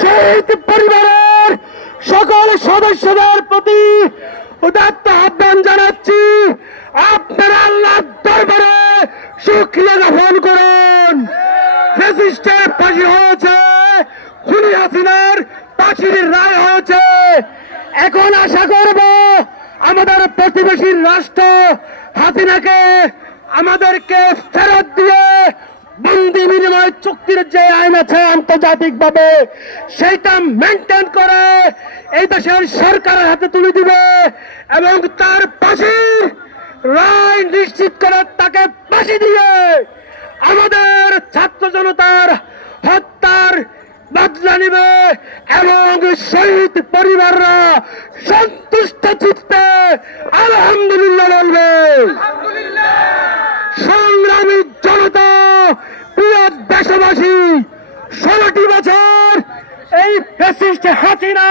শহীদ পরিবারের সকল সদস্যদের প্রতি উদাত্ত আহ্বান জানাচ্ছি, আপনারা আল্লাহ দরবারে সুক্রিয়া জ্ঞাপন করুন। ফেসিস্টের ফাঁসি হয়েছে, খুনি হাসিনার ফাঁসির রায় হয়েছে। এখন আশা করব আমাদের প্রতিবেশী রাষ্ট্র হাসিনাকে আমাদেরকে ফেরত দিয়ে বন্দি চুক্তির যে আইন আছে আন্তর্জাতিক ভাবে সেইটা মেনটেন করে এই দেশের সরকারের হাতে তুলে দিবে এবং তার ফাঁসির রায় নিশ্চিত করে তাকে ফাঁসি দিয়ে আমাদের ছাত্র জনতার হত্যার বদলা নিবে এবং শহীদ পরিবাররা সন্তুষ্ট চিত্তে আলহামদুলিল্লাহ দেশবাসী ষোলোটি বছর এই হাসিনা